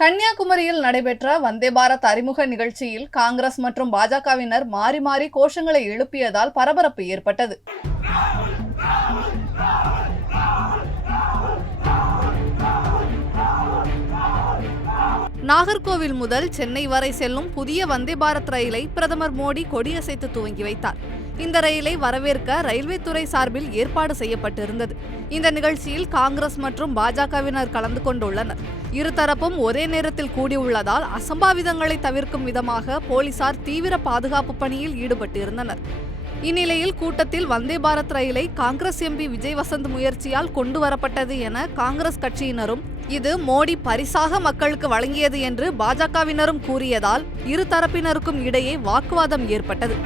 கன்னியாகுமரியில் நடைபெற்ற வந்தே பாரத் அறிமுக நிகழ்ச்சியில் காங்கிரஸ் மற்றும் பாஜகவினர் மாறி மாறி கோஷங்களை எழுப்பியதால் பரபரப்பு ஏற்பட்டது. நாகர்கோவில் முதல் சென்னை வரை செல்லும் புதிய வந்தே பாரத் ரயிலை பிரதமர் மோடி கொடியசைத்து துவங்கி வைத்தார். இந்த ரயிலை வரவேற்க ரயில்வே துறை சார்பில் ஏற்பாடு செய்யப்பட்டிருந்தது. இந்த நிகழ்ச்சியில் காங்கிரஸ் மற்றும் பாஜகவினர் கலந்து கொண்டுள்ளனர். இருதரப்பும் ஒரே நேரத்தில் கூடியுள்ளதால் அசம்பாவிதங்களை தவிர்க்கும் விதமாக போலீசார் தீவிர பாதுகாப்பு பணியில் ஈடுபட்டிருந்தனர். இந்நிலையில் கூட்டத்தில் வந்தே பாரத் ரயிலை காங்கிரஸ் எம்பி விஜய் வசந்த் முயற்சியால் கொண்டு வரப்பட்டது என காங்கிரஸ் கட்சியினரும் இது மோடி பரிசாக மக்களுக்கு வழங்கியது என்று பாஜகவினரும் கூறியதால் இரு தரப்பினருக்கும் இடையே வாக்குவாதம் ஏற்பட்டது.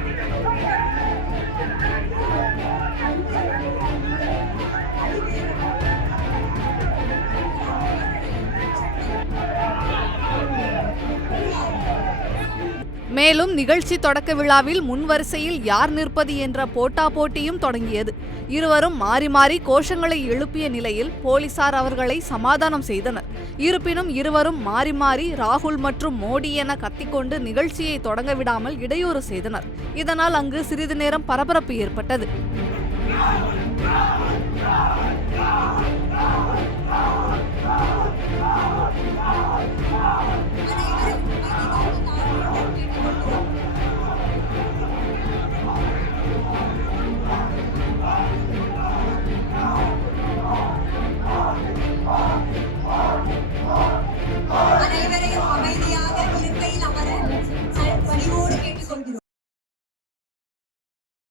மேலும் நிகழ்ச்சி தொடக்க விழாவில் முன்வரிசையில் யார் நிற்பது என்ற போட்டா போட்டியும் தொடங்கியது. இருவரும் மாறி மாறி கோஷங்களை எழுப்பிய நிலையில் போலீசார் அவர்களை சமாதானம் செய்தனர். இருப்பினும் இருவரும் மாறி மாறி ராகுல் மற்றும் மோடி என கத்திக்கொண்டு நிகழ்ச்சியை தொடங்க விடாமல் இடையூறு செய்தனர். இதனால் அங்கு சிறிது நேரம் பரபரப்பு ஏற்பட்டது.